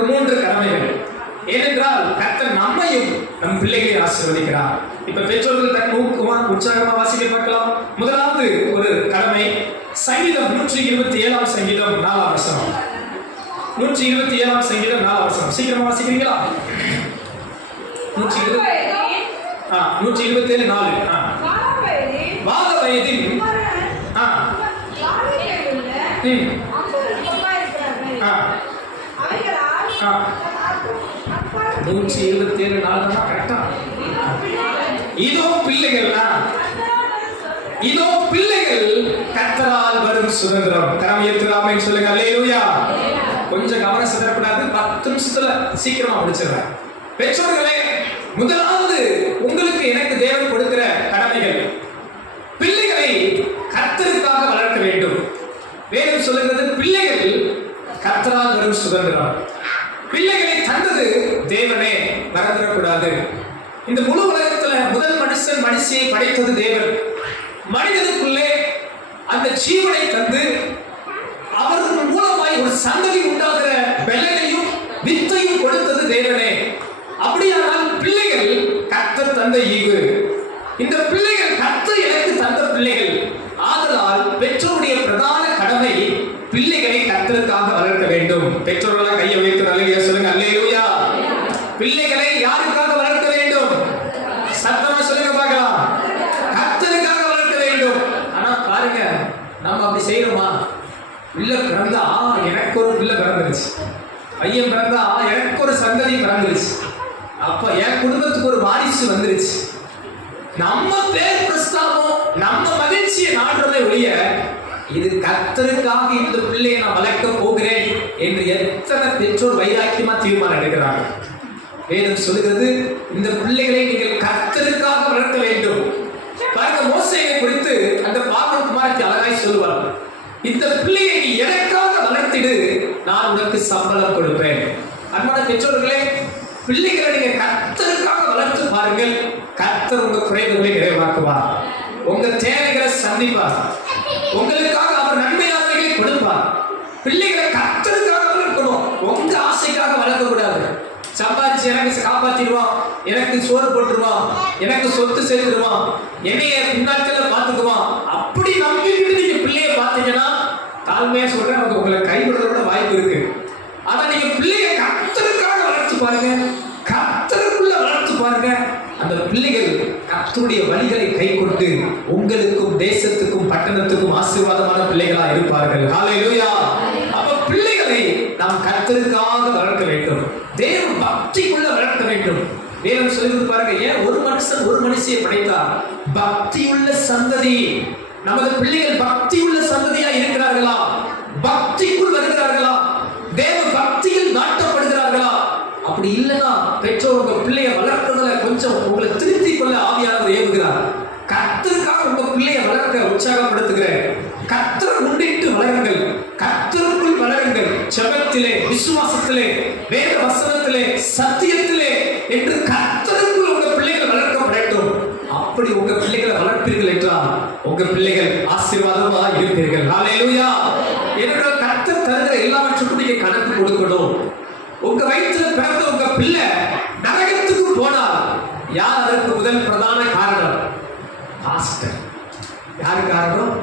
ஒரு 3 கடமைகள். ஏனென்றால் கர்த்தர் நம்மையும் நம் பிள்ளைகளை ஆசீர்வதிக்கிறார். இப்ப பெற்றோர்கள் தன் ஊக்கமா உற்சாகமா வாசிக்க பார்க்கலாம். முதலாவது ஒரு கடமை சங்கீதம் 127 சங்கீதம் 4 வசனம். 127 சங்கீதம் 4 வசனம். சீக்கிரமா வாசிக்கிறீங்களா? 127 4. வாத வயதில் 127 4 தான் கரெக்டா? இதோ பிள்ளைகள் கர்த்தரால் வரும் சுதந்திரம். கரம் ஏற்று ஆமென் சொல்லுங்க. அல்லேலூயா. கொஞ்சம் கவனம் சிதறக்கூடாது. 10 நிமிஷத்துல சீக்கிரமா முடிச்சிடுறேன். பெற்றோர்களே, முதலாவது உங்களுக்கு எனக்கு தேவன் கொடுக்கிற கடமைகள், பிள்ளைகளை கர்த்தருக்காக வளர்க்க வேண்டும். வேதம் சொல்லுகிறது பிள்ளைகள் கர்த்தரால் வரும் சுதந்திரம். பிள்ளைகளை தந்தது தேவனே, மறந்துடக்கூடாது. இந்த முழு உலகத்துல முதல் மனுஷியை படைத்தது தேவன். மனிதனுக்குள்ளே அந்த ஜீவனை தந்து அவருக்கு மூலமாய் ஒரு சந்ததி உண்டாகிற பலனையும் வித்தையும் கொடுத்தது தேவனே. அப்படியானால் பிள்ளைகள் கர்த்தர் தந்த ஈவு. இந்த பிள்ளைகள் கர்த்தர் எனக்கு தந்த பிள்ளைகள். ஆதலால் பெற்றோருடைய பிரதான கடமை பிள்ளைகளை கர்த்தருக்காக வளர்க்க வேண்டும். பெற்றோர்களாக கையை வைத்து அல்லேலூயா சொல்லுங்க. அல்லேலூயா. பிள்ளைகளை யாருக்காக வளர்க்க வேண்டும்? சத்தமா சொல்லுங்க பார்க்கலாம். கர்த்தருக்காக வளர்க்க வேண்டும். ஆனா பாருங்க, நம்ம அப்படி செய்யறோமா? பிள்ளை பிறந்தா எனக்கு ஒரு பிள்ளை பிறந்துருச்சு, பையன் பிறந்தா எனக்கு ஒரு சந்ததி பிறந்துருச்சு, அப்ப என் குடும்பத்துக்கு ஒரு வாரிசு வந்துருச்சு, நம்ம பேர் பிரஸ்தாபம், நம்ம மகிழ்ச்சியை நாடுறதை ஒழிய இது கர்த்தருக்காக இந்த பிள்ளையை நான் வளர்க்க போகிறேன் என்று எத்தனை பெற்றோர் வைராக்கியமா தீர்மானம் எடுக்கிறாங்க. வேதம் சொல்லுகிறது இந்த பிள்ளைகளை நீங்கள் கர்த்தருக்காக வளர்க்க வேண்டும். பாருங்க, மோசேயை குறித்து அந்த பார்வோன் குமாரத்தி அழகாய் சொல்லுவார், இந்த பிள்ளையை நீ எனக்காக வளர்த்திடு, நான் உனக்கு சம்பளம் கொடுப்பேன். அன்பான பெற்றோர்களே, பிள்ளைகளை நீங்க கர்த்தருக்காக வளர்த்து பாருங்கள். கர்த்தர் உங்க குறைவுகளை நிறைவாக்குவார், உங்க தேவைகளை சந்திப்பார், உங்களுக்காக அவர் நன்மையானவைகளை கொடுப்பார். பிள்ளைகளை கர்த்தருக்காக வளர்க்கணும், உங்க ஆசைக்காக வளர்க்க கூடாது. சம்பாதிச்சு எனக்கு காப்பாத்திடுவான், எனக்கு சோறு போட்டுருவான், எனக்கு சொத்து சேர்த்துருவான், என்னைய பின்னாட்களை பார்த்துக்குவான், அப்படி நம்பிக்கிட்டு நீங்க பிள்ளைய பார்த்தீங்கன்னா தாழ்மையா சொல்றேன், உங்களை கைவிடுறதோட வாய்ப்பு இருக்கு. ஆனா நீங்க பிள்ளைய கர்த்தருக்காக வளர்த்து பாருங்க, கர்த்தருக்குள்ள வளர்த்து பாருங்க. அந்த பிள்ளைகள் கர்த்தருடைய வழிகளை கை கொண்டு உங்களுக்கும் தேசத்துக்கும் பட்டணத்துக்கும் ஆசீர்வாதமான பிள்ளைகளா இருப்பார்கள். ஹல்லேலூயா. அப்ப பிள்ளைகளை நாம் கர்த்தருக்காக வளர்க்க வேண்டும், தேவ பக்திக்குள்ள வளர்க்க வேண்டும். வேதம் சொல்லுவது பாருங்க, ஏன் ஒரு மனுஷன் ஒரு மனுஷியை படைத்தார்? பக்தியுள்ள சந்ததி. நமது பிள்ளைகள் பக்தியுள்ள சந்ததியா இருக்கிறார்களா? பக்திக்குள் வருகிறார்களா? தேவ பக்தியில் நாட்டப்படுகிறார்களா? அப்படி இல்லைன்னா பெற்றோர் உங்க பிள்ளைய வளர்க்கிறதுல கொஞ்சம் உங்களை திருத்திக் கொள்ள ஆவியானவர் ஏவுகிறார். கர்த்தருக்காக உங்க பிள்ளைய வளர்க்க உற்சாகப்படுத்துகிறேன். கர்த்தர் முன்னிட்டு வளருங்கள், கர்த்தருக்குள் வளருங்கள், ஜெபத்திலே, விசுவாசத்திலே, வேத வசனத்திலே, சத்தியத்திலே என்று கர்த்தருக்குள் உங்க பிள்ளைகள் வளர்க்கப்படட்டும். அப்படி உங்க பிள்ளைகளை வளர்ப்பீர்கள் என்றால் உங்க பிள்ளைகள் ஆசீர்வாதமா இருப்பீர்கள். ஹல்லேலூயா. ஏனென்றால் கர்த்தர் தருகிற எல்லாவற்றுக்கும் நீங்க கணக்கு கொடுக்கணும். உங்க வயிற்றுல பிறந்த உங்க பிள்ளை நரகத்துக்கு போனால் யார் அதற்கு முதல் பிரதான காரணம்? பாஸ்டர். யாரு காரணம்?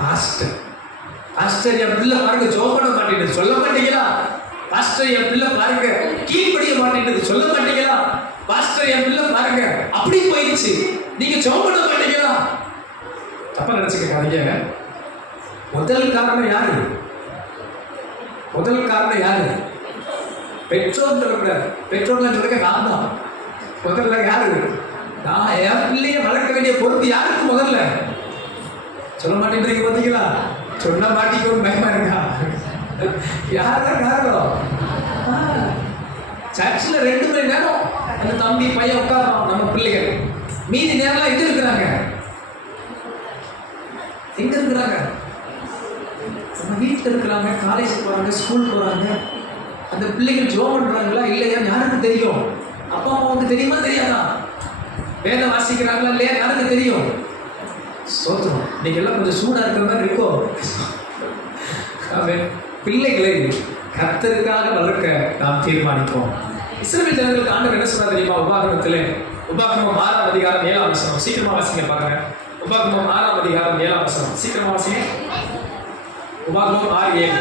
பாஸ்டர். பாஸ்டர் என் பிள்ளை பாருங்க ஜோம் பண்ண மாட்டேங்குது, சொல்ல மாட்டீங்களா? பாஸ்டர் என் பிள்ளை பாருங்க கீழ்படிய மாட்டேங்குது, சொல்ல மாட்டீங்களா? பாஸ்டர் என் பிள்ளை பாருங்க அப்படி போயிடுச்சு, நீங்க ஜோம் பண்ண மாட்டீங்களா? தப்பா நினைச்சுக்காதீங்க. முதல் காரணம் யாரு? முதல் காரணம் யாரு? பெற்றோர் சொல்லக்கூடாது. பெற்றோர்லாம் சொல்லுங்க, நான் தான் முதல்ல. யாரு? நான் என் பிள்ளைய வளர்க்க வேண்டிய பொறுப்பு யாருக்கு? முதல்ல சொல்ல மாட்டேன்றீங்க பார்த்தீங்களா? சொல்ல மாட்டீங்கன்னு பயமா இருக்கா? யாருதான் காரணம்? சர்ச்சில் 2 மணி நேரம் அந்த தம்பி பையன் உட்காரோம் நம்ம பிள்ளைகள், மீதி நேரம்லாம் எங்க இருக்கிறாங்க? எங்க இருக்கிறாங்க? நம்ம வீட்டில் இருக்கிறாங்க, காலேஜ் போறாங்க, ஸ்கூல் போறாங்க. அந்த பிள்ளைகள் ஜோம் பண்றாங்களா இல்லையா யாருக்கு தெரியும்? அப்பா அம்மாவுக்கு தெரியுமா தெரியாதா? வேதம் வாசிக்கிறாங்களா இல்லையா யாருக்கு தெரியும்? ஸ்தோத்திரம். நீங்க எல்லாம் கொஞ்சம் சூடா இருக்கிற மாதிரி இருக்கோ? பிள்ளைகளை கர்த்தருக்காக வளர்க்க நாம் தீர்மானிப்போம். இஸ்ரவேல் ஜனங்களுக்கு ஆண்டவர் என்ன சொன்னார் தெரியுமா? உபாகமத்திலே உபாகமம் 6ஆம் அதிகாரம் 7ஆம் வசனம். சீக்கிரமா வாசிங்க பாருங்க. உபாகமம் 6ஆம் அதிகாரம் 7ஆம் வசனம். சீக்கிரமா வாசிங்க. உபாகமம் 6:7.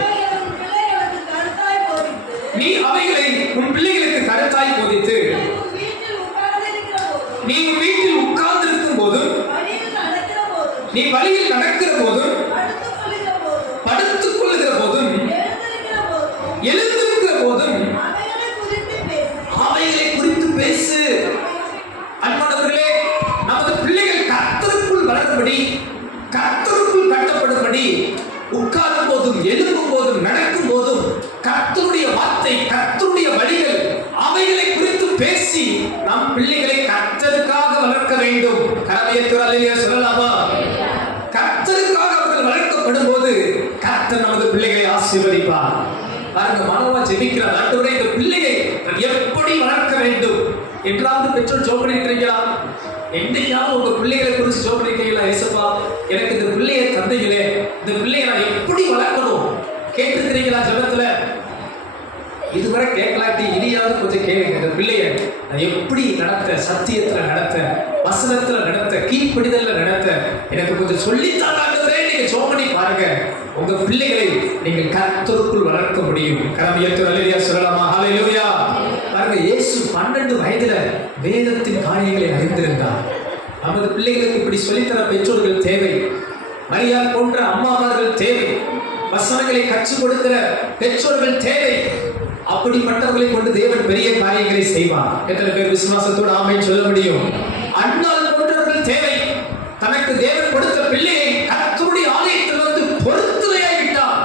நீ அவைகளை உன் பிள்ளைகளுக்கு கருத்தாய் போதித்து நீ வீட்டில் உட்கார்ந்திருக்கும் போதும் நீ வழியில் நடக்கிற போதும் படுத்துக் கொள்ளுகிற போதும் எழுந்திருக்கிற போதும் அவைகளை குறித்து பேசு. அன்பானவர்களே, நமது பிள்ளைகள் கர்த்தருக்குள் வளரும்படி, கர்த்தருக்குள் கட்டப்படும்படி, உட்காரும் போதும் எழும்பும் போதும் நடக்கும் போதும் கர்த்தருடைய வார்த்தை, கர்த்தருடைய வழிகள், அவைகளை குறித்து பேசி நம் பிள்ளைகளை கர்த்தருக்காக வளர்க்க வேண்டும். கரமையத்துறாலே சொல்லலாமா? கர்த்தருக்காக அவர்கள் வளர்க்கப்படும் போது கர்த்தர் நமது பிள்ளைகளை ஆசீர்வதிப்பார். பாருங்க, மனோவா ஜெபிக்கிறார், ஆண்டவரே இந்த பிள்ளையை எப்படி வளர்க்க வேண்டும் என்றாவது பெற்றோர் ஜெபம் பண்ணிருக்கீங்களா? என்னைக்காவது உங்க பிள்ளைகளை குறித்து ஜெபம் பண்ணிருக்கீங்களா? ஏசப்பா, எனக்கு இந்த பிள்ளையை தந்தைகளே, இந்த பிள்ளையை நான் எப்படி வளர்க்கணும் கேட்டிருக்கிறீங்களா ஜெபத்துல? இதுவரை கேட்கலாட்டி இனியாவது கொஞ்சம் கேளுங்க. இந்த பிள்ளைய நான் எப்படி நடத்த, சத்தியத்துல நடத்த, வசனத்துல நடத்த, கீழ்ப்படிதல்ல நடத்த எனக்கு கொஞ்சம் சொல்லித்தாண்டவரே. நீங்க ஜெபம் பண்ணி பாருங்க, உங்க பிள்ளைகளை நீங்கள் கர்த்தருக்குள் வளர்க்க முடியும். கரமையத்து அல்லேலூயா சொல்லலாமா? ஹல்லேலூயா. பாருங்க, இயேசு 12 வயதுல வேதத்தின் காரியங்களை அறிந்திருந்தார். நமது பிள்ளைகளுக்கு இப்படி சொல்லித்தர பெற்றோர்கள் தேவை. மரியாள் போன்ற அம்மாமார்கள் தேவை. வசனங்களை கற்றுக் கொடுக்கிற பெற்றோர்கள் தேவை. அப்படிப்பட்டவர்களை கொண்டு தேவன் பெரிய காரியங்களை செய்வார். எத்தனை பேர் விசுவாசத்தோடு ஆமென் சொல்ல முடியும்? அன்னாள் போன்றவர்கள் தேவை. தனக்கு தேவன் கொடுத்த பிள்ளையை கர்த்தருடைய ஆலயத்தில் வந்து பொறுத்துரையாய் விட்டார்.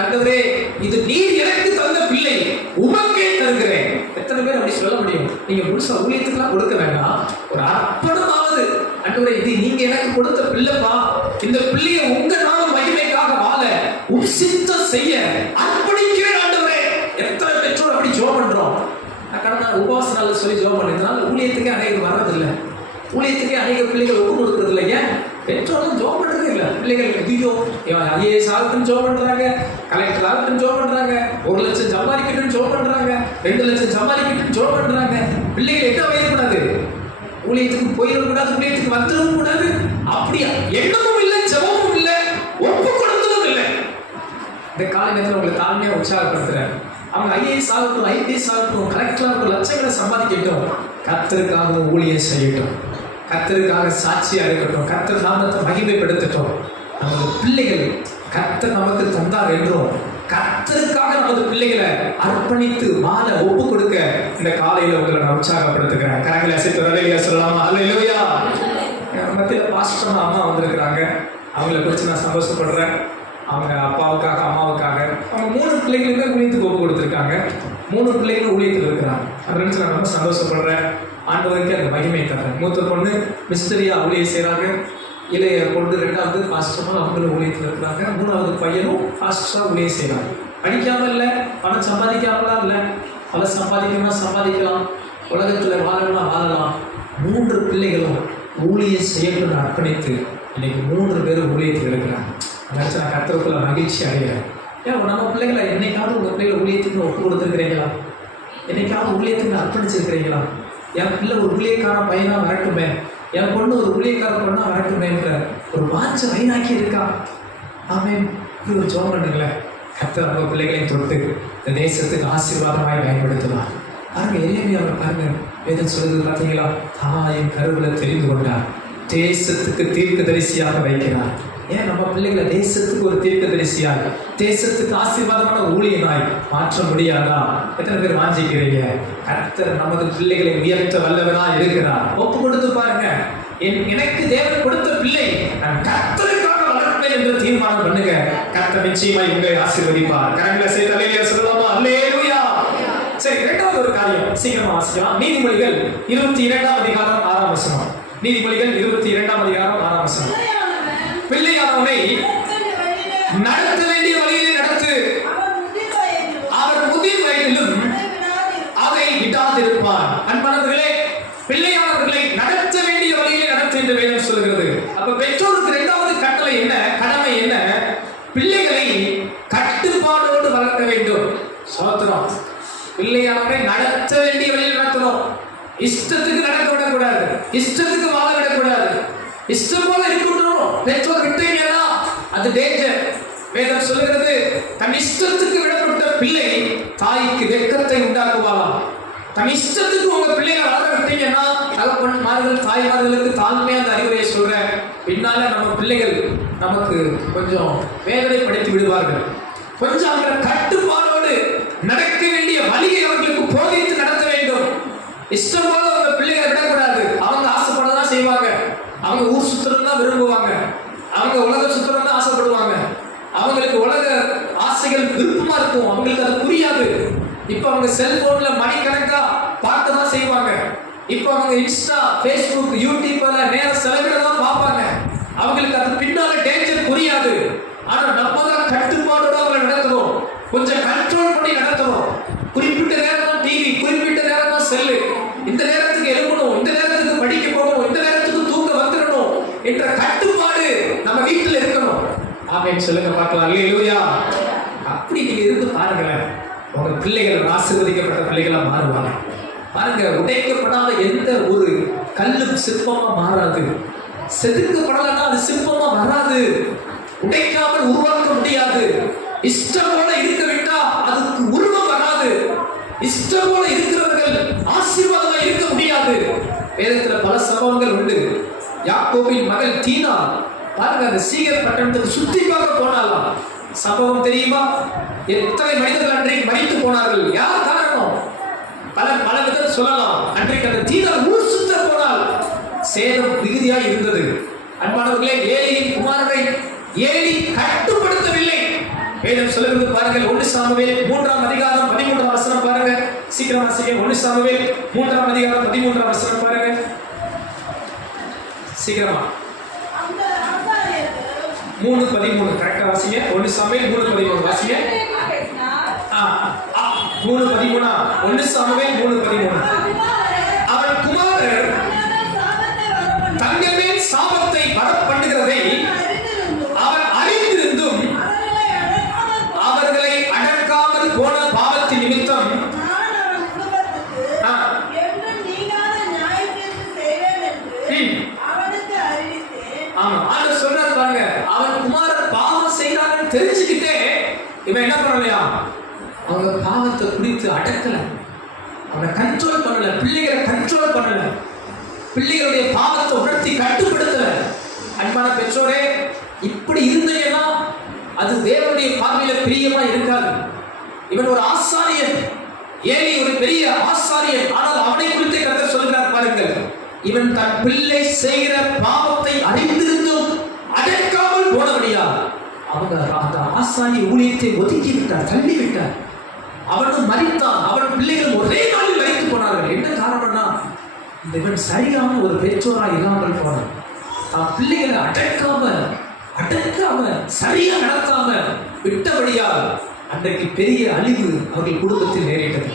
ஆண்டவரே, இது நீர் எனக்கு தந்த பிள்ளை, உமக்கே தருகிறேன். எத்தனை பேர் அப்படி சொல்ல முடியும்? நீங்க முழுசா ஊழியத்துக்கெல்லாம் கொடுக்க வேண்டாம், ஒரு அர்ப்பணமாவது, ஆண்டவரே இது நீங்க எனக்கு கொடுத்த பிள்ளைப்பா, இந்த பிள்ளையை உங்க நாம மகிமைக்காக வாழ உசித்தம் செய்ய அர்ப்பணிக்கிறேன் ஆண்டவரே. எத்தனை பெற்றோர் அப்படி ஜெபம் பண்றோம்? நான் கடந்த உபவாச நாள் சொல்லி ஜெபம் பண்ணிருந்தனால ஊழியத்துக்கே அநேகர் வர்றதில்லை, ஊழியத்துக்கே அநேக பிள்ளைகள் ஒப்பு கொடுக்கறது இல்லை. ஏன்? பெற்றோரும் ஜெபம் பண்றதே இல்லை. பிள்ளைகள் ஐயோ ஐஏஎஸ் ஆகட்டும்னு ஜெபம் பண்றாங்க, கலெக்டர் ஆகட்டும்னு ஜெபம் பண்றாங்க, 1 லட்சம் சம்பாதிக்கட்டும்னு ஜெபம் பண்றாங்க, 2 லட்சம் சம்பாதிக்கட்டும்னு ஜெபம் பண்றாங்க. பிள்ளைகள் எங்க வயக்கூடாது, ஊழியத்துக்கு போயிடக்கூடாது, ஊழியத்துக்கு வந்துடவும் கூடாது. அப்படியா எண்ணமும் இல்லை, ஜெபமும் இல்லை, ஒப்பு கொடுத்ததும் இல்லை. இந்த காலை நேரத்தில் உங்களை தாழ்மையா உற்சாகப்படுத்துறேன். அவங்க ஐஏஎஸ் ஆகட்டும், ஐபிஎஸ் ஆகட்டும், கலெக்டர் ஆகட்டும், லட்சங்களை சம்பாதிக்கட்டும், கர்த்தருக்காக ஊழியம் செய்யட்டும், கர்த்தருக்காக சாட்சியா இருக்கட்டும், கர்த்தர் நாமத்தை மகிமைப்படுத்தட்டும். நமது பிள்ளைகள் கர்த்தர் நமக்கு தந்தார் என்றும் கர்த்தருக்காக நமது பிள்ளைகளை அர்ப்பணித்து வாழ ஒப்பு கொடுக்க இந்த காலையில உங்களை நான் உற்சாகப்படுத்துகிறேன். கரங்களை அசைத்து அல்லேலூயா சொல்லலாமா? அல்லேலூயா. மத்தியில பாஸ்டர் அம்மா வந்திருக்கிறாங்க, அவங்கள குறித்து நான் சந்தோஷப்படுறேன். அவங்க அப்பாவுக்காக, அம்மாவுக்காக, அவங்க 3 பிள்ளைகளுமே ஊழியத்துக்கு ஒப்பு கொடுத்துருக்காங்க. 3 பிள்ளைகளும் ஊழியத்தில் இருக்கிறாங்க. அதை நான் ரொம்ப சந்தோஷப்படுறேன். ஆண்டவருக்கு அந்த மகிமை தர்றேன். மூத்த பொண்ணு மிஸ்டரியா ஊழியம் செய்கிறாங்க, இளைய பொண்ணு 2வது பாஸ்டர்மா அவங்களும் ஊழியத்தில் இருக்கிறாங்க, 3வது பையனும் பாஸ்டராக ஊழியம் செய்கிறாங்க. படிக்காமல் இல்லை, பணம் சம்பாதிக்காமலாம் இல்லை, பல சம்பாதிக்கணும்னா சம்பாதிக்கலாம், உலகத்தில் வாழணும்னா வாழலாம். 3 பிள்ளைகளும் ஊழியம் செய்யணும்னு அர்ப்பணித்து இன்னைக்கு 3 பேரும் ஊழியத்தில் இருக்கிறாங்க. நினச்சி நான் கர்த்தருக்குள்ள மகிழ்ச்சி அடைகிறேன். ஏன் நம்ம பிள்ளைகளை என்னைக்காவது உங்கள் பிள்ளைகளை ஊழியத்துக்கு ஒப்பு கொடுத்துருக்கிறீங்களா? என்னைக்காவது ஊழியத்துக்கு அர்ப்பணிச்சிருக்கிறீங்களா? என் பிள்ளை ஒரு ஊழியக்கார பையனா வரட்டுமே, என் பொண்ணு ஒரு ஊழியக்கார பொண்ணா வரட்டுமேன்ற ஒரு வாஞ்ச வயனாக்கி இருக்கா? ஆமென். இப்படி ஒரு ஜெபம் பண்ணுங்களேன். கர்த்தர் நம்ம பிள்ளைகளையும் தொட்டு இந்த தேசத்துக்கு ஆசீர்வாதமாய் பயன்படுத்தலாம். பாருங்க, எரேமியாவை பாருங்க, வேதம் சொல்றது பார்த்தீங்களா? தாயின் கருவில் தெரிந்து கொண்டார், தேசத்துக்கு தீர்க்கதரிசியாக வைக்கிறார். ஏன் நம்ம பிள்ளைகளை தேசத்துக்கு ஒரு தீர்க்கதரிசியாய், தேசத்துக்கு ஆசீர்வாதமான ஊழியனாய் மாற்ற முடியாதா? எத்தனை பேர் வாஞ்சிக்கிறீங்க? கர்த்தர் நமது பிள்ளைகளை உயர்த்த வல்லவனா இருக்கிறார். ஒப்பு கொடுத்து பாருங்க. எனக்கு தேவன் கொடுத்த பிள்ளை நான் கர்த்தருக்காக வளர்ப்பேன் என்று தீர்மானம் பண்ணுங்க. கர்த்தர் நிச்சயமாய் உங்களை ஆசீர்வதிப்பார். கரங்களை சேர்த்து அல்லேலூயா சொல்லலாமா? அல்லேலூயா. சரி, 2வது ஒரு காரியம் சீக்கிரமா வாசிக்கலாம். நீதிமொழிகள் 22ஆம் அதிகாரம் 6ஆம் வசனம். நீதிமொழிகள் 22ஆம் அதிகாரம் 6ஆம் வசனம். பிள்ளையானவனை நடத்த வேண்டிய வழியிலே நடத்து, அவர் முதிர் வயதிலும் அதை விடாதிருப்பார். அன்பானவர்களே, பிள்ளையானவர்களை நடத்த வேண்டிய வழியிலே நடத்து என்று வேதம் சொல்கிறது. அப்ப பெற்றோருக்கு 2வது கட்டளை என்ன, கடமை என்ன? பிள்ளைகளை கட்டுப்பாடோடு வளர்க்க வேண்டும். ஸ்தோத்திரம். பிள்ளையானவரை நடத்த வேண்டிய வழியில் நடத்தணும். இஷ்டத்துக்கு நடக்க விடக்கூடாது, இஷ்டத்துக்கு வாழ விடக்கூடாது. இஷ்டம் போல இருக்கட்டும் பெற்றோர் விட்டீங்கன்னா அது டேஞ்சர். வேதம் சொல்லுகிறது, தன் இஷ்டத்துக்கு விடப்பட்ட பிள்ளை தாய்க்கு வெட்கத்தை உண்டாக்குவாளாம். தன் இஷ்டத்துக்கு உங்க பிள்ளைகளை வளர விட்டீங்கன்னா தகப்பன்மார்கள் தாய்மார்களுக்கு தாழ்மையா அந்த அறிவுரையை சொல்றேன். பின்னால நம்ம பிள்ளைகள் நமக்கு கொஞ்சம் வேதனைப்படுத்தி விடுவார்கள். கொஞ்சம் அவங்களை கட்டுப்பாடோடு நடக்க வேண்டிய வழியை அவர்களுக்கு போதித்து நடத்த வேண்டும். இஷ்டம் போல அவங்க பிள்ளைகளை விடக்கூடாது. அவங்க ஆசைப்படதான் செய்வாங்க. அவங்க ஊர் சுத்தம் தான் விரும்புவாங்க. அவங்க உலக சுத்தம் தான் ஆசைப்படுவாங்க. அவங்களுக்கு உலக ஆசைகள் விருப்பமா இருக்கும். அவங்களுக்கு அது புரியாது. இப்ப அவங்க செல்போன்ல மணிக்கணக்கா பார்க்க தான் செய்வாங்க. இப்ப அவங்க இன்ஸ்டா, பேஸ்புக், யூடியூப்ல நேரம் செலவிட தான் பார்ப்பாங்க. அவங்களுக்கு அது பின்னால டேஞ்சர் புரியாது. ஆனா நம்ம தான் கட்டுப்பாடோட அவங்களை நடத்தணும். கொஞ்சம் கண்ட்ரோல் பண்ணி நடத்தணும். குறிப்பிட்ட நேரம் தான் டிவி, குறிப்பிட்ட நேரம் தான் செல்லு, இந்த நேரத்துக்கு எழுப்பணும், இந்த நேரத்துக்கு படிக்க போகணும், இந்த நேரத்துக்கு தூங்க வந்துடணும் என்ற கட்டுப்பாடு நம்ம வீட்டில் இருக்கணும். ஆமென் சொல்லுங்க பார்க்கலாம். அல்லேலூயா. அப்படி நீங்க இருந்து பாருங்களேன், உங்க பிள்ளைகள் ஆசீர்வதிக்கப்பட்ட பிள்ளைகளா மாறுவாங்க. பாருங்க, உடைக்கப்படாத எந்த ஒரு கல்லும் சிற்பமா மாறாது. செதுக்கப்படலைன்னா அது சிற்பமா வராது. உடைக்காமல் உருவாக்க முடியாது. இஷ்டம் போல இருக்க விட்டா அதுக்கு உருவம் வராது. இஷ்டம் போல இருக்கிறவர்கள் ஆசீர்வாதமா இருக்க முடியாது. வேதத்துல பல சம்பவங்கள் உண்டு. யாக்கோபின் மகள் தீனா பாருங்க, அந்த சீகர் பட்டணத்துக்கு சுத்தி பார்க்க போனாலாம். சம்பவம் தெரியுமா? எத்தனை மனிதர்கள் அன்றைக்கு மறித்து போனார்கள். யார் காரணம்? பல விதம் சொல்லலாம். அன்றைக்கு அந்த தீனா ஊர் சுத்த போனால் சேதம் மிகுதியாக இருந்தது. அன்பானவர்களே, ஏலியின் குமாரனை ஏலி கட்டுப்படுத்தவில்லை. வேதம் சொல்லுகிறது பாருங்கள். 1 சாமுவேல் 3ஆம் அதிகாரம் 13ஆம் வசனம் பாருங்க. சீக்கிரம் வாசிங்க. 1 சாமுவேல் 3ஆம் அதிகாரம் 13ஆம் வசனம் பாருங்க. சீக்கிரமா 3:13 கரெக்டா வாசிங்க. 1 சாமுவேல் 3:13 வாசிங்க. 3:13 1 சாமுவேல் 3:13. அவன் குமாரர் தங்கள் மேல் சாபத்தை வரப்பண்ணுகிறதை அவன் அறிந்திருந்தும் அவர்களை அடக்காமல் போன பாவத்தின் நிமித்தம் ஆண்டவர் சொல்றாரு பாருங்க, அவன் குமாரர் பாவம் செய்தாங்கன்னு தெரிஞ்சுக்கிட்டே இவன் என்ன பண்ணலையா? அவங்க பாவத்தை குறித்து அடக்கல, அவனை கண்ட்ரோல் பண்ணல, பிள்ளைகளை கண்ட்ரோல் பண்ணல, பிள்ளைகளுடைய பாவத்தை உணர்த்தி கட்டுப்படுத்தல. அன்பான பெற்றோரே, இப்படி இருந்தீங்கன்னா அது தேவனுடைய பார்வையில பிரியமா இருக்காது. இவன் ஒரு ஆசாரியன், ஏலி ஒரு பெரிய ஆசாரியன். ஆனால் அவனை குறித்து கர்த்தர் சொல்கிறார் பாருங்கள், இவன் தன் பிள்ளை செய்கிற பாவத்தை அறிந்திருந்தும் அடக்காமல் போனபடியா அவங்க அந்த ஆசாரிய ஊழியத்தை ஒதுக்கி விட்டார், தள்ளி விட்டார். அவனும் மரித்தான். அவன் பிள்ளைகள் ஒரே நாளில் மரித்து போனார்கள். என்ன காரணம்னா, இவன் சரியான ஒரு பெற்றோரா இல்லாமல் போனான். தன் பிள்ளைகளை அடக்காம சரியா நடத்தாம விட்டபடியால் அன்றைக்கு பெரிய அழிவு அவர்கள் குடும்பத்தில் நேரிட்டது.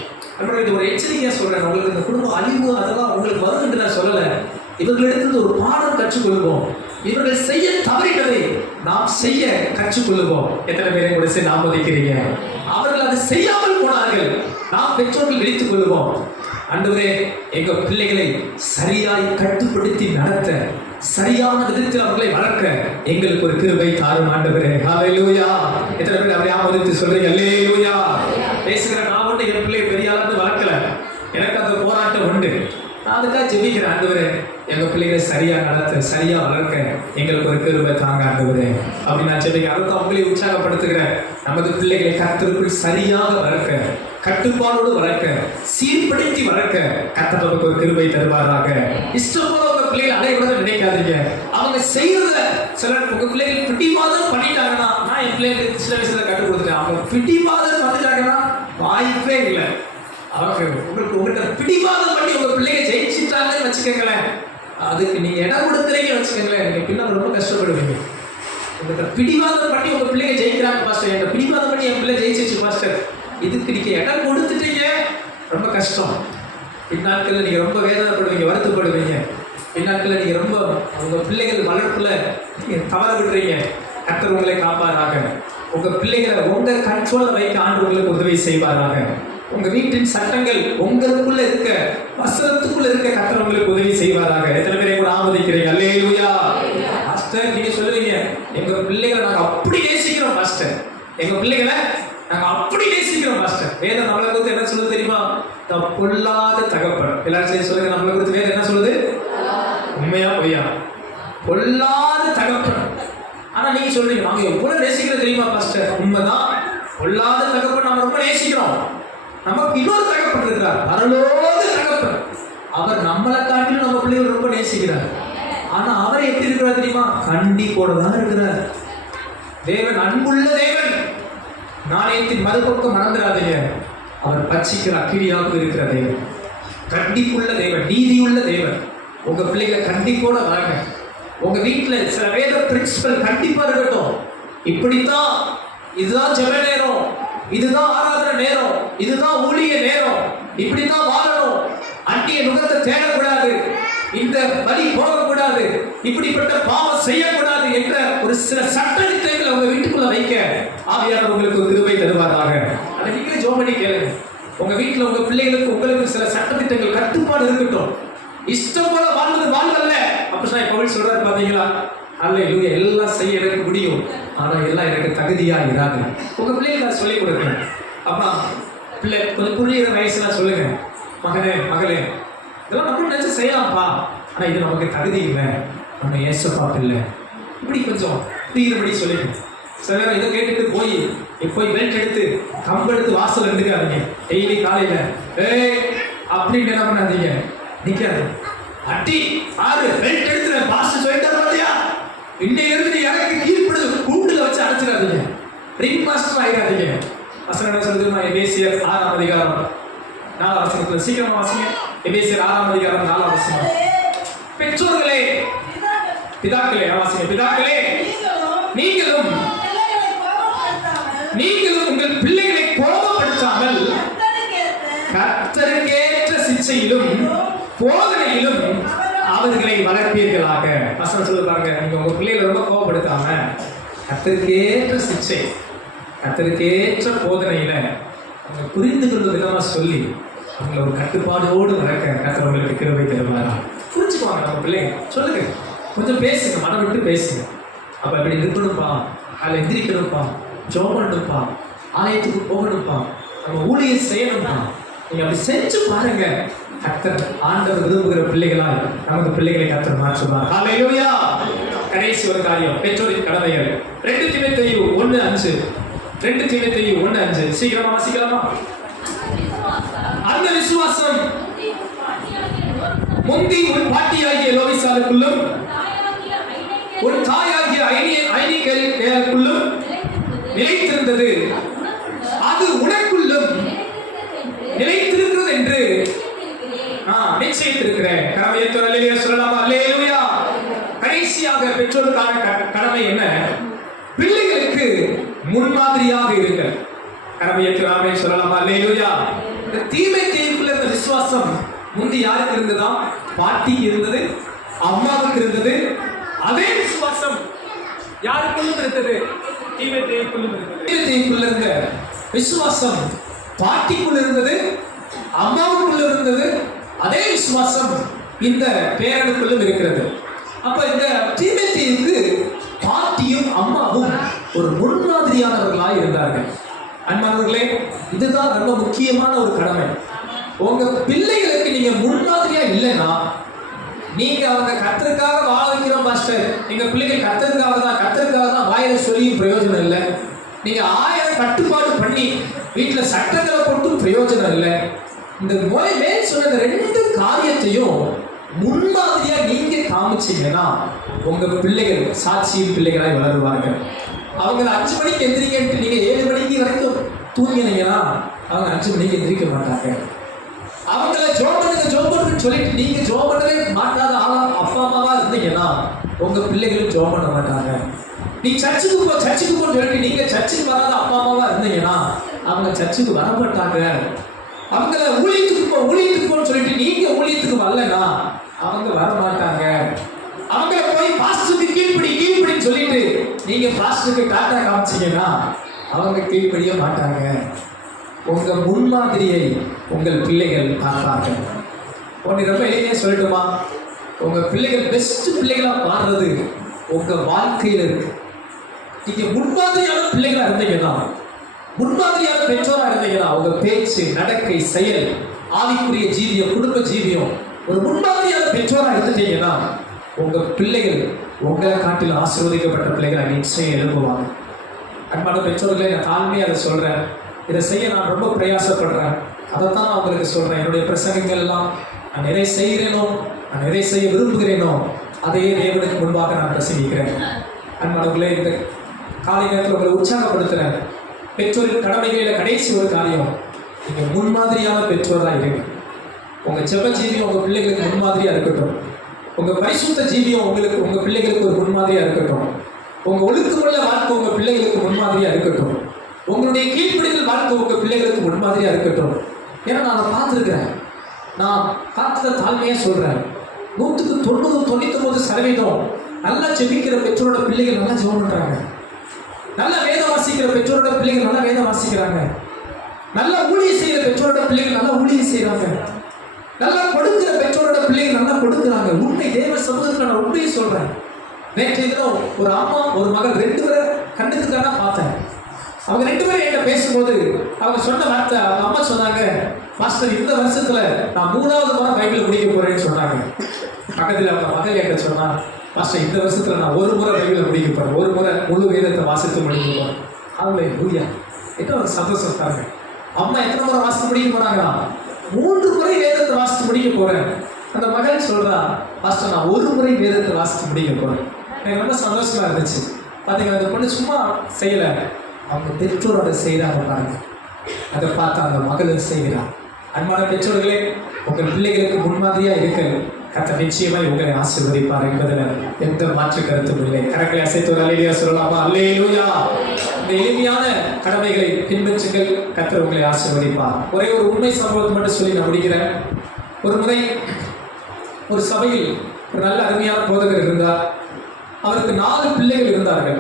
இது ஒரு எச்சரிக்கையா சொல்றேன். உங்களுக்கு இந்த குடும்ப அழிவு அதெல்லாம் உங்களுக்கு வரும் என்று நான் சொல்லல. இவர்களிடத்தில் ஒரு பாடம் கற்றுக்கொள்வோம். இவர்கள் செய்ய தவறினதை நாம் செய்ய கற்றுக்கொள்வோம். எத்தனை பேரை கூட சேர்ந்து ஆமோதிக்கிறீங்க? அவர்கள் அதை செய்யாமல் போனார்கள். நாம் பெற்றோர்கள் விழித்துக் கொள்வோம். ஆண்டவரே, எங்க பிள்ளைகளை சரியாய் கட்டுப்படுத்தி நடத்த, சரியான விதத்தில் அவர்களை வளர்க்க எங்களுக்கு ஒரு கிருபை தாரும் ஆண்டவரே. ஹல்லேலூயா. எத்தனை பேர் அப்படியே ஆமோதித்து சொல்றீங்க? ஹல்லேலூயா. பேசுகிற நான் ஒன்று என் பிள்ளை பெரிய ஆளாந்து வளர்க்கல, எனக்கு அந்த போராட்டம் உண்டு. நான் அதுக்காக ஜெபிக்கிறேன். ஆண்டவரே, எங்க பிள்ளைகளை சரியா நடத்த, சரியா வளர்க்க எங்களுக்கு ஒரு கிருபை தாங்க ஆண்டவரே அப்படி நான் ஜெபிக்கிறேன். அதுதான் உங்களை உற்சாகப்படுத்துகிறேன். நமது பிள்ளைகளை கர்த்தருக்குள் சரியாக வளர்க்க, கட்டுப்பாடோடு வளர்க்க, சீர்படுத்தி வளர்க்க கர்த்தர் நமக்கு ஒரு கிருபை தருவாராக. இஷ்டம் போல உங்க பிள்ளைகள் அடையக்கூடாது நினைக்காதீங்க. அவங்க செய்யறத சிலர் உங்க பிள்ளைகள் பிடிவாதம் பண்ணிட்டாங்கன்னா, நான் என் பிள்ளைகளுக்கு சில விஷயத்துல கற்றுக் கொடுத்துட்டேன். அவங்க பிடிவாதம் பண்ணிட்டாங்கன்னா வாய்ப்பே இல்லை. அவங்க உங்கள்கிட்ட பிடிவாதம் பண்ணி உங்க பிள்ளைங்க ஜெயிச்சுட்டாங்கன்னு வச்சுக்கோங்களேன், அதுக்கு நீங்க இடம் கொடுத்துறீங்கன்னு வச்சுக்கோங்களேன், நீங்க பின்னால் ரொம்ப கஷ்டப்படுவீங்க. உங்கள்கிட்ட பிடிவாதம் பண்ணி உங்க பிள்ளைங்க ஜெயிக்கிறாங்க பாஸ்டர், என்கிட்ட பிடிவாதம் பண்ணி என் பிள்ளை ஜெயிச்சிச்சு பாஸ்டர், இதுக்கு நீங்க இடம் கொடுத்துட்டீங்க, ரொம்ப கஷ்டம். பின்னாட்களில் நீங்க ரொம்ப வேதனைப்படுவீங்க, வருத்தப்படுவீங்க. பின்னாட்களில் நீங்க ரொம்ப உங்க பிள்ளைகள் வளர்ப்புல நீங்க தவற விடுறீங்க. கர்த்தர் உங்களை காப்பாராக. உங்க பிள்ளைகளை உங்க கண்ட்ரோல்ல வைக்க ஆண்டு உங்களுக்கு உதவி செய்வாராக. உங்க வீட்டின் சட்டங்கள் உங்களுக்குள்ள இருக்க, வசனத்துக்குள்ள இருக்க கர்த்தர் உங்களுக்கு உதவி செய்வாராக. எத்தனை பேரை கூட ஆமோதிக்கிறீங்க? அல்லேலூயா. பாஸ்டர், நீங்க சொல்லுவீங்க, எங்க பிள்ளைகளை நாங்க அப்படி நேசிக்கிறோம் பாஸ்டர், எங்க பிள்ளைகளை நாங்க அப்படி நேசிக்கிறோம் பாஸ்டர். வேதம் நம்மளை குறித்து என்ன சொல்லுது தெரியுமா? பொல்லாத தகப்பன். எல்லாரும் சேர்ந்து சொல்லுங்க, நம்மளை குறித்து வேதம் என்ன சொல்லுது? உண்மையா பொய்யா? பொல்லாத தகப்பன். ஆனா நீங்க சொல்றீங்க, நாங்க எவ்வளவு நேசிக்கிறோம் தெரியுமா பாஸ்டர்? உண்மைதான், பொல்லாத தகப்பன் நம்ம ரொம்ப நேசிக்கிறோம். நமக்கு இன்னொரு தகப்பன் இருக்கிறார், பரலோக தகப்பன். அவர் நம்மளை காட்டிலும் நம்ம பிள்ளைகள் ரொம்ப நேசிக்கிறார். ஆனா அவர் எப்படி இருக்கிறார் தெரியுமா? கண்டிப்போட தான் இருக்கிறார். தேவன் அன்புள்ள தேவன். நாணயத்தின் மறுபக்கம் மறந்துடாதீங்க, அவர் பட்சிக்கிற அக்கினியாக இருக்கிற தேவன், கண்டிப்புள்ள தேவன், நீதியுள்ள தேவன். உங்க பிள்ளைகளை கண்டிப்போட வராங்க. உங்க வீட்டுல சில வேத பிரின்சிபல் கண்டிப்பா இருக்கட்டும். இப்படித்தான், இதுதான் ஜெப நேரம், இதுதான் ஆராதனை நேரம், இதுதான் ஊழிய நேரம், இப்படித்தான் வாழணும், அந்நிய நுகத்தை தேடக்கூடாது, இந்த வழி போகக்கூடாது, இப்படிப்பட்ட பாவம் செய்யக்கூடாது என்ற ஒரு சில சட்டதிட்டங்களை உங்க வீட்டுக்குள்ள வைக்க ஆவியானவர் உங்களுக்கு ஒரு கிருபை தருவாராக. அதை நீங்களே ஜெபம் பண்ணி கேளுங்க. உங்க வீட்டுல உங்க பிள்ளைகளுக்கு உங்களுக்கு சில சட்டதிட்டங்கள் கட்டுப்பாடு இருக்கட்டும். இஷ்டம் போல வாழ்வது வாழ்வல்ல. அப்படி பவுல் சொல்றாரு பாத்தீங்களா? அல்லேலூயா. எல்லாம் செய்ய எனக்கு முடியும், ஆனா எல்லாம் எனக்கு தகுதியா இராது. உங்க பிள்ளைகளை சொல்லிக் கொடுங்க. அப்பா பிள்ளை கொஞ்சம் புரியுற வயசுல சொல்லுங்க, மகனே மகளே, இதெல்லாம் நம்ம நினைச்சு செய்யலாம்ப்பா, ஆனா இது நமக்கு தகுதி இல்லை, நம்ம ஏசப்பா பிள்ளை, இப்படி கொஞ்சம் புரியுறபடி சொல்லிங்க. சில நேரம் இதை கேட்டுட்டு போய் பெல்ட் எடுத்து கம்பு எடுத்து வாசல் எடுத்துக்காதீங்க. டெய்லி காலையில அப்படின்னு என்ன பண்ணாதீங்க, நிக்காது அட்டி ஆறு பெல்ட் எடுத்து பாஸ்டர் சொல்லிட்டாரு பாத்தியா, இன்னையில இருந்து எனக்கு கீழ்ப்படுது கூண்டுல வச்சு அடைச்சிடாதீங்க, ரிங் மாஸ்டர் ஆயிடாதீங்க. வசனம் என்ன சொல்லுதுமா? எபேசியர் 6ஆம் அதிகாரம் 4ஆம் வசனத்துல சீக்கிரமா வாசிங்க. எபேசியர் 6ஆம் அதிகாரம் 4ஆம் வசனம். பெற்றோர்களே, பிதாக்களே, வாசிங்க. பிதாக்களே, நீங்களும் உங்கள் பிள்ளைகளை கோபப்படுத்தாமல் கர்த்தருக்கேற்ற சிச்சையிலும் போதனையிலும் அவர்களை வளர்ப்பீர்களாக. வசனம் சொல்லுறாங்க, நீங்க உங்க பிள்ளைகளை ரொம்ப கோபப்படுத்தாம கர்த்தருக்கேற்ற சிச்சை, கர்த்தருக்கேற்ற போதனையில அவங்க புரிந்து கொள்ளும் விதமா சொல்லி அவங்களை ஒரு கட்டுப்பாடோடு வளர்க்க கர்த்தர் உங்களுக்கு கிருபை தருவாரா. புரிஞ்சுக்குவாங்க நம்ம பிள்ளைங்க. சொல்லுங்க, கொஞ்சம் பேசுங்க, மனம் விட்டு பேசுங்க. அப்ப இப்படி இருக்கணும்ப்பா, அதில் எந்திரிக்கணும்ப்பா, ஜெபம் பண்ணணும்ப்பா, ஆலயத்துக்கு போகணும்ப்பா, நம்ம ஊழியம் செய்யணும்ப்பா. நீங்க அப்படி செஞ்சு பாருங்க, கர்த்தர் ஆண்டவர் விரும்புகிற பிள்ளைகளால் நமது பிள்ளைகளை கர்த்தர் மாற்றுவார். ஹல்லேலூயா. கடைசி ஒரு காரியம், பெற்றோரின் கடமைகள். 2 தீமோத்தேயு 1:5. 2 தீமோத்தேயு 1:5. சீக்கிரமா வாசிக்கலாமா? அந்த விசுவாசம் முந்தி உன் பாட்டியாகிய லோயிசாளுக்குள்ளும் உன் தாயாகிய ஐனிகேலுக்குள்ளும் நிலைத்திருந்தது, அது உனக்குள்ளும் நிலைத்திருக்கிறது என்று நிச்சயித்திருக்கிறேன். கடமையை அல்லேலூயா சொல்லலாமா? அல்லேலூயா. கடைசியாக பெற்றோருக்கான கடமை என்ன? பிள்ளைகளுக்கு முன்மாதிரியாக இருங்கள். கடமையை சொல்லலாமா? அல்லேலூயா. இந்த தீமோத்தேயுக்குள்ள இந்த விசுவாசம் முந்தி யாருக்கு இருந்ததா? பாட்டிக்கு இருந்தது, அம்மாவுக்கு இருந்தது. அதே விசுவாசம் யாருக்குள்ளும் இருந்தது? தீமோத்தேயுக்குள்ளும் இருந்தது. தீமோத்தேயுக்குள்ள இருந்த விசுவாசம் பாட்டிக்குள்ள இருந்தது, அம்மாவுக்குள்ள இருந்தது. அதே விசுவாசம் இந்த பேரனுக்குள்ளும் இருக்கிறது. அப்ப இந்த தீமோத்தேயுக்கு பாட்டியும் அம்மாவும் ஒரு முன்மாதிரியானவர்களாய் இருந்தார்கள். அன்பானவர்களே, இதுதான் ரொம்ப முக்கியமான ஒரு கடமை. உங்க பிள்ளைகளுக்கு நீங்க முன்மாதிரியா இல்லைன்னா, நீங்க அவங்க கர்த்தருக்காக வாழ வைக்கிறோம் பாஸ்டர், எங்க பிள்ளைகள் கர்த்தருக்காக தான் வாயில சொல்லியும் பிரயோஜனம் இல்லை. நீங்க 1000 கட்டுப்பாடு பண்ணி வீட்டுல சட்டங்களை போட்டும் பிரயோஜனம் இல்லை. இந்த மேல் சொன்ன 2 காரியத்தையும் முன்மாதிரியா நீங்க காமிச்சீங்கன்னா உங்க பிள்ளைகள் சாட்சியின் பிள்ளைகளாய் வளருவார்கள். அவங்க 5 மணிக்கு எந்திரிக்கிட்டு நீங்க 7 மணிக்கு வரைக்கும் தூங்கினீங்கன்னா அவங்க 5 மணிக்கு எந்திரிக்க மாட்டாங்க. அவங்கள ஜோபன்னு சொல்லிட்டு நீங்க ஜோம் பண்ணவே மாட்டாத அப்பா அம்மாவா இருந்தீங்கன்னா உங்க பிள்ளைகளும் ஜோம் பண்ண மாட்டாங்க. நீ சர்ச்சுக்கு போன்னு சொல்லிட்டு நீங்க சர்ச்சுக்கு வராத அப்பா அம்மாவா இருந்தீங்கன்னா அவங்க சர்ச்சுக்கு வர மாட்டாங்க. அவங்கள ஊழியத்துக்கு போன்னு சொல்லிட்டு நீங்க ஊழியத்துக்கு வரலன்னா அவங்க வர மாட்டாங்க. அவங்கள போய் பாஸ்டருக்கு கீழ்ப்படின்னு சொல்லிட்டு நீங்க பாஸ்டருக்கு டாட்டா காமிச்சீங்கன்னா அவங்க கீழ்ப்படிய மாட்டாங்க. உங்க முன்மாதிரியை உங்கள் பிள்ளைகள் பார்ப்பார்கள். ஒன்று ரொம்ப எளிமையா சொல்லட்டுமா? உங்க பிள்ளைகள் பெஸ்ட் பிள்ளைகளா மாறுறது உங்க வாழ்க்கையில் இருக்கு. நீங்க முன்மாதிரியான பிள்ளைகளா இருந்தீங்கன்னா, முன்மாதிரியான பெற்றோரா இருந்தீங்கன்னா, உங்க பேச்சு, நடக்கை, செயல், ஆவிக்குரிய ஜீவியம், குடும்ப ஜீவியம் ஒரு முன்மாதிரியான பெற்றோரா இருந்துட்டீங்கன்னா உங்க பிள்ளைகள் உங்களை காட்டில் ஆசீர்வதிக்கப்பட்ட பிள்ளைகளை நிச்சயம் எழுப்புவாங்க. அன்பான பெற்றோர்களே, நான் தாழ்மையை அதை சொல்றேன். இதை செய்ய நான் ரொம்ப பிரயாசப்படுறேன். அதைத்தான் நான் உங்களுக்கு சொல்றேன். என்னுடைய பிரசங்கங்கள் எல்லாம் நான் எதை செய்கிறேனோ, நான் எதை செய்ய விரும்புகிறேனோ அதையே தேவனுக்கு முன்பாக நான் பிரசங்கிக்கிறேன். அன்பானவர்களே, இந்த காலை நேரத்தில் உங்களை உற்சாகப்படுத்துறேன். பெற்றோரின் கடமைகளில் கடைசி ஒரு காரியம், நீங்க முன்மாதிரியான பெற்றோராக இருங்க. உங்க ஜெப ஜீவியம் உங்க பிள்ளைகளுக்கு முன்மாதிரியா இருக்கட்டும். உங்க பரிசுத்த ஜீவியம் உங்க பிள்ளைகளுக்கு ஒரு முன்மாதிரியா இருக்கட்டும். உங்க ஒழுக்கமுள்ள வாழ்க்கை உங்க பிள்ளைகளுக்கு முன்மாதிரியா இருக்கட்டும். உங்களுடைய கீழ்ப்படிதல் வாழ்க்கை உங்க பிள்ளைகளுக்கு முன்மாதிரியா இருக்கட்டும். ஏன்னா நான் அதை பார்த்துருக்கிறேன். நான் பார்த்ததை தாழ்மையா சொல்றேன். 99% நல்லா ஜெபிக்கிற பெற்றோரோட பிள்ளைகள் நல்லா ஜெபம் பண்றாங்க. நல்லா வேதம் வாசிக்கிற பெற்றோரோட பிள்ளைகள் நல்லா வேதம் வாசிக்கிறாங்க. நல்லா ஊழியம் செய்கிற பெற்றோரோட பிள்ளைகள் நல்லா ஊழியம் செய்யறாங்க. நல்லா கொடுக்கிற பெற்றோரோட பிள்ளைகள் நல்லா கொடுக்குறாங்க. உண்மை தேவ சமூகத்தில் நான் உண்மையை சொல்றேன். நேற்றைய தினம் ஒரு அம்மா ஒரு மகள் 2 பேரை கண்ணுக்கு கண்ணா பார்த்தேன். அவங்க 2 பேரும் என்கிட்ட பேசும்போது அவங்க சொன்ன வார்த்தை, அவங்க அம்மா சொன்னாங்க, மாஸ்டர் இந்த வருஷத்துல நான் 3வது முறை பைபிள் முடிக்க போறேன்னு சொன்னாங்க. பக்கத்தில் அவங்க மகள் என்கிட்ட சொன்னா, மாஸ்டர் இந்த வருஷத்துல நான் 1 முறை பைபிளை முடிக்க போறேன், 1 முறை முழு வேதத்தை வாசித்து முடிக்க போறேன். அவங்க பூயா என்ன ஒரு சந்தோஷம் தாங்க. அம்மா எத்தனை முறை வாசித்து முடிக்க போறாங்களா? 3 முறை வேதத்தை வாசித்து முடிக்க போறேன். அந்த மகள் சொல்றா, மாஸ்டர் நான் 1 முறை வேதத்தை வாசித்து முடிக்க போறேன். எனக்கு ரொம்ப சந்தோஷமா இருந்துச்சு. பாத்தீங்கன்னா அந்த பொண்ணு சும்மா செய்யல, அவங்க பெற்றோரோட செய்யறாங்க பாருங்க. அதை பார்த்து அந்த மகளும் செய்கிறார். அன்பான பெற்றோர்களே, உங்கள் பிள்ளைகளுக்கு முன்மாதிரியா இருக்க கர்த்தர் நிச்சயமாய் உங்களை ஆசீர்வதிப்பார் என்பதில் எந்த மாற்று கருத்தும் இல்லை. கரங்களை அசைத்து ஒரு அல்லேலூயா சொல்லலாமா? அல்லேலூயா. இந்த எளிமையான கடமைகளை பின்பற்றுங்கள், கர்த்தர் உங்களை ஆசீர்வதிப்பார். ஒரே ஒரு உண்மை சம்பவத்தை மட்டும் சொல்லி நான் முடிக்கிறேன். ஒரு முறை ஒரு சபையில் ஒரு நல்ல அருமையான போதகர் இருந்தார். அவருக்கு 4 பிள்ளைகள் இருந்தார்கள்.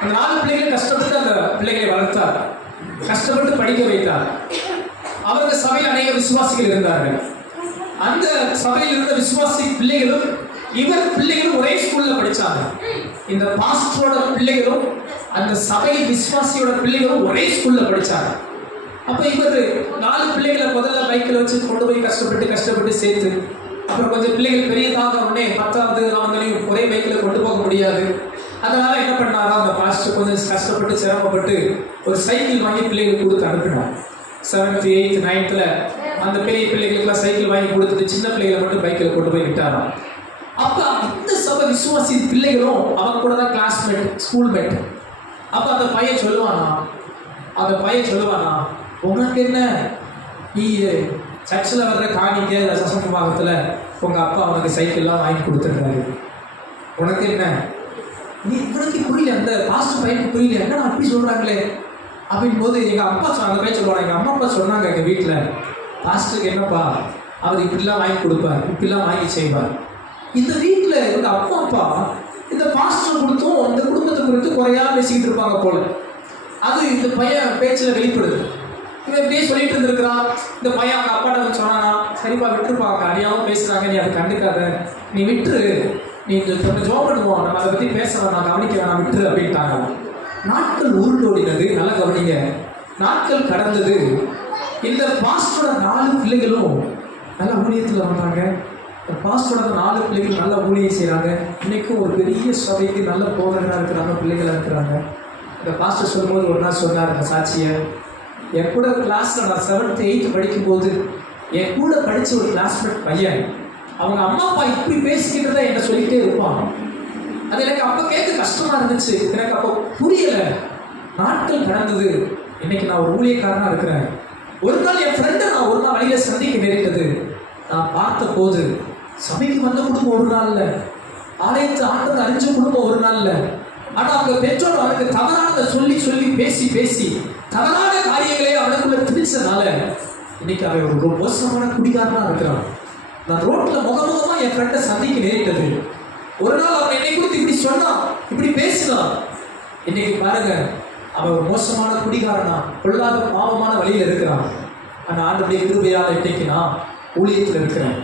அந்த 4 பிள்ளைகளை கஷ்டப்பட்டு அந்த பிள்ளைகளை வளர்த்தார், கஷ்டப்பட்டு படிக்க வைத்தார். அவருக்கு சபையில் அநேக விசுவாசிகள் இருந்தார்கள். அந்த சபையில் இருந்த விசுவாசி பிள்ளைகளும் இவர் பிள்ளைகளும் ஒரே ஸ்கூல்ல படிச்சாங்க. இந்த பாஸ்டரோட பிள்ளைகளும் அந்த சபை விசுவாசியோட பிள்ளைகளும் ஒரே ஸ்கூல்ல படிச்சாங்க. அப்ப இவர் 4 பிள்ளைகளை முதல்ல பைக்கில் வச்சு கொண்டு போய் கஷ்டப்பட்டு சேர்த்து, அப்புறம் கொஞ்சம் பிள்ளைகள் பெரியதாக உடனே 10வது அவங்களையும் ஒரே பைக்கில் கொண்டு போக முடியாது. அதனால என்ன பண்ணாரா, அந்த பாஸ்டர் கொஞ்சம் கஷ்டப்பட்டு சிரமப்பட்டு ஒரு சைக்கிள் வாங்கி பிள்ளைகளுக்கு கொடுத்து அனுப்பினார். 7th 8th 9th அந்த பெரிய பிள்ளைகளுக்குலாம் சைக்கிள் வாங்கி கொடுத்துட்டு சின்ன பிள்ளைகளை மட்டும் பைக்கில் கொண்டு போய் விட்டாராம். அப்ப இந்த சபை விசுவாசி பிள்ளைகளும் அவங்க கூட தான் கிளாஸ்மேட், ஸ்கூல்மேட். அப்ப அந்த பையன் சொல்லுவானா, உனக்கு என்ன, நீ சர்ச்சில் வர்ற காணிக்க சசம்பாகத்தில் உங்க அப்பா அவனுக்கு சைக்கிள்லாம் வாங்கி கொடுத்துருக்காரு, உனக்கு என்ன, நீ இவனுக்கு புரியல, அந்த பாஸ்டர் பையனுக்கு புரியல, என்ன அப்படி சொல்றாங்களே அப்படின் போது எங்கள் அப்பா அந்த பையன் சொல்லுவாங்க, எங்கள் அம்மா அப்பா சொன்னாங்க எங்கள் வீட்டில், பாஸ்டருக்கு என்னப்பா அவர் இப்படிலாம் வாங்கி கொடுப்பார், இப்படிலாம் வாங்கி செய்வார். இந்த வீட்டில் எங்கள் அப்பா அப்பா இந்த பாஸ்டர் கொடுத்தும் இந்த குடும்பத்தை குறித்து குறையா பேசிக்கிட்டு இருப்பாங்க போல. அது இந்த பையன் பேச்சில் வெளிப்படுது. இவன் இப்படியே சொல்லிட்டு இருந்திருக்கிறான். இந்த பையன் அவங்க அப்பாட்ட வந்து சொன்னானா, சரிப்பா விட்டுருப்பாங்க, அறியாமல் பேசுகிறாங்க, நீ அதை கண்டுக்காத, நீ விட்டுரு, நீ கொஞ்சம் ஜோம் பண்ணுவோம், நம்ம அதை பற்றி பேச வேணாம், கவனிக்க வேணாம், விட்டுரு அப்படின்ட்டாங்க. நாட்கள் உருண்டோடினது. நல்லா கவனிங்க, நாட்கள் கடந்தது. இந்த பாஸ்டரோட 4 பிள்ளைகளும் நல்ல ஊழியத்தில் வந்தாங்க. பாஸ்டரோட 4 பிள்ளைகள் நல்ல ஊழியம் செய்கிறாங்க. இன்னைக்கும் ஒரு பெரிய சபைக்கு நல்ல போதகராக இருக்கிறாங்க, பிள்ளைகளாக இருக்கிறாங்க. இந்த பாஸ்டர் சொல்லும்போது ஒரு நாள் சொன்னார் அந்த சாட்சியை, என் கூட கிளாஸில் நான் 7th 8th படிக்கும்போது என் கூட படித்த ஒரு கிளாஸ்மேட் பையன், அவங்க அம்மா அப்பா இப்படி பேசிக்கிட்டு தான் என்ன சொல்லிகிட்டே இருப்பான். அது எனக்கு அப்போ கேட்க கஷ்டமாக இருந்துச்சு, எனக்கு அப்போ புரியலை. நாட்கள் கடந்தது. இன்னைக்கு நான் ஒரு ஊழியக்காரனாக இருக்கிறேன். ஒரு நாள் என் ஃப்ரெண்டை நான் ஒரு நாள் வழியில் சந்திக்க நேரிட்டது. நான் பார்த்த போது சபைக்கு வந்த குடும்பம் ஒரு நாள்ல, ஆலயத்தை ஆண்டவர் அறிஞ்ச குடும்பம் ஒரு நாள்ல, ஆனால் அவங்க பெற்றோர் அவனுக்கு தவறானதை சொல்லி பேசி தவறான காரியங்களே அவனுக்குள்ள திணிச்சதுனால இன்னைக்கு அவன் ஒரு மோசமான குடிகாரனா இருக்கிறான். நான் ரோட்ல முகமுகமா என் ஃப்ரெண்டை சந்திக்க நேரிட்டது. ஒரு நாள் அவன் என்னை குறித்து இப்படி சொன்னான், இப்படி பேசினான். இன்னைக்கு பாருங்க, அவன் ஒரு மோசமான குடிகாரனா, பொல்லாத பாவமான வழியில இருக்கிறான். ஆனா ஆண்டவருடைய கிருபையால இன்னைக்கு நான் ஊழியத்தில் இருக்கிறேன்.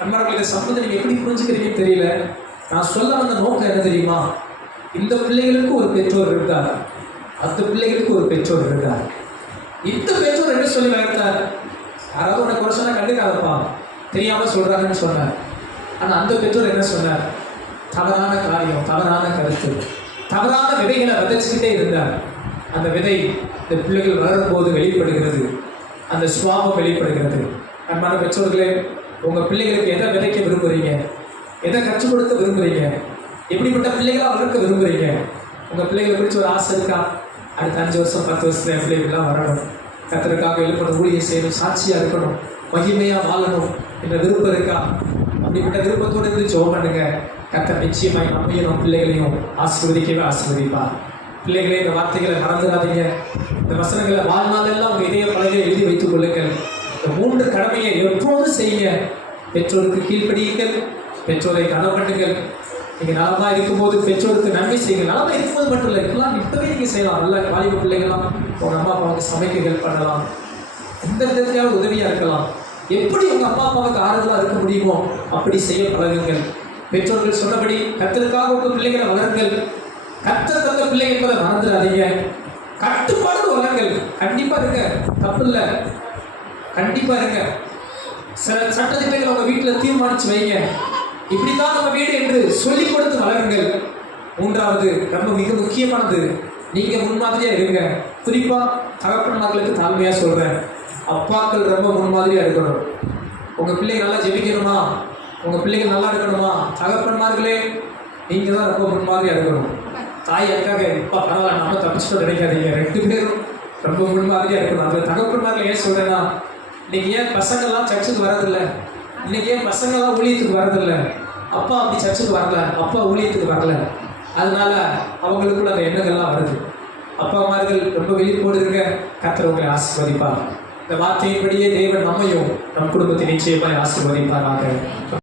நண்பர்களுடைய சம்பந்தம் நீங்க எப்படி புரிஞ்சுக்கிறீங்கன்னு தெரியல. நான் சொல்ல வந்த நோக்கம் என்ன தெரியுமா? இந்த பிள்ளைகளுக்கு ஒரு பெற்றோர் இருந்தார், அந்த பிள்ளைகளுக்கு ஒரு பெற்றோர் இருந்தார். இந்த பெற்றோர் என்ன சொல்லி வளர்த்தார்? யாராவது உனக்கு குறை சொன்னா கண்டுக்காதப்பா, தெரியாம சொல்றாங்கன்னு சொன்னார். ஆனா அந்த பெற்றோர் என்ன சொன்னார்? தவறான காரியம், தவறான கருத்து, தவறான விதைகளை விதைச்சுக்கிட்டே இருந்தார். அந்த விதை இந்த பிள்ளைகள் வளரும் போது வெளிப்படுகிறது, அந்த சுவாபம் வெளிப்படுகிறது. அன்பான பெற்றோர்களே, உங்க பிள்ளைகளுக்கு எதை விதைக்க விரும்புறீங்க? எதை கற்றுக் கொடுக்க விரும்புறீங்க? எப்படிப்பட்ட பிள்ளைகளா வளர்க்க விரும்புறீங்க? உங்க பிள்ளைகளை குறித்து ஒரு ஆசை இருக்கா? அடுத்த 5 வருஷம் 10 வருஷத்துல என் பிள்ளைகள்லாம் வரணும், கர்த்தருக்காக எழுப்பணும், ஊழியம் செய்யணும், சாட்சியா இருக்கணும், மகிமையா வாழணும் என்ற விருப்பம் இருக்கா? அப்படிப்பட்ட விருப்பத்தோடு இருந்து ஜெபம் பண்ணுங்க. கர்த்தர் நிச்சயமாய் நம்மையும் நம் பிள்ளைகளையும் ஆசீர்வதிக்கவே ஆசீர்வதிப்பார். பிள்ளைகளே, இந்த வார்த்தைகளை மறந்துடாதீங்க. இந்த வசனங்களை வாழ்நாளெல்லாம் உங்க இதய பலகையை எழுதி வைத்துக் கொள்ளுங்கள். இந்த 3 கடமையை எப்போதும் செய்யுங்க. பெற்றோருக்கு கீழ்ப்படியுங்கள், பெற்றோரை கனம் பண்ணுங்கள். நீங்க நலமா இருக்கும்போது பெற்றோருக்கு நன்மை செய்யுங்க. நலமா இருக்கும்போது மட்டும் இல்லை, இப்பெல்லாம் இப்பவே நீங்க செய்யலாம். நல்ல வாலிப பிள்ளைகளாம் உங்க அம்மா அப்பாவுக்கு சமைக்க ஹெல்ப் பண்ணலாம், எந்த விதத்திலாவது உதவியா இருக்கலாம். எப்படி உங்க அப்பா அப்பாவுக்கு ஆறுதலா இருக்க முடியுமோ அப்படி செய்ய பழகுங்கள். பெற்றோர்கள் சொன்னபடி கர்த்தருக்காக உங்க பிள்ளைகளை வளருங்கள். கர்த்தர் தந்த பிள்ளை என்பதை மறந்துடாதீங்க. கட்டுப்பாடு வளருங்கள். கண்டிப்பா இருங்க, தப்பு இல்லை, கண்டிப்பா இருங்க. சில சட்டத்திட்டங்களை உங்க வீட்டுல தீர்மானிச்சு வைங்க. இப்படித்தான் நம்ம வீடு என்று சொல்லிக் கொடுத்து வளருங்கள். 3வது, ரொம்ப மிக முக்கியமானது, நீங்க முன்மாதிரியா இருங்க. குறிப்பா தகப்பன்மார்களுக்கு தாழ்மையா சொல்றேன், அப்பாக்கள் ரொம்ப முன்மாதிரியா இருக்கணும். உங்க பிள்ளைங்க நல்லா ஜெபிக்கணுமா, உங்க பிள்ளைங்க நல்லா இருக்கணுமா, தகப்பன்மார்களே நீங்க தான் ரொம்ப முன்மாதிரியா இருக்கணும். தாய் அக்காக இப்ப பரவாயில்ல நம்ம தப்பிச்சுட்டு நினைக்காதீங்க, 2 பேரும் ரொம்ப முன்மாதிரியா இருக்கணும். அந்த தகப்பன்மார்கள் ஏன் சொல்றேன்னா, இன்னைக்கு ஏன் பசங்கள்லாம் சர்ச்சுக்கு வரதில்லை, இன்னைக்கு ஏன் பசங்கள்லாம் ஊழியத்துக்கு வரதில்லை? அப்பா அப்படி சர்ச்சுக்கு வரல, அப்பா ஊழியத்துக்கு வரல, அதனால அவங்களுக்குள்ள அந்த எண்ணங்கள்லாம் வருது. அப்பா அம்மார்கள் ரொம்ப விழிப்போடு இருக்க, கர்த்தர் உங்களை ஆசீர்வதிப்பார். இந்த வார்த்தையின்படியே தேவன் நம்மையும் நம் குடும்பத்தை நிச்சயமாய் ஆசீர்வதிப்பாராக.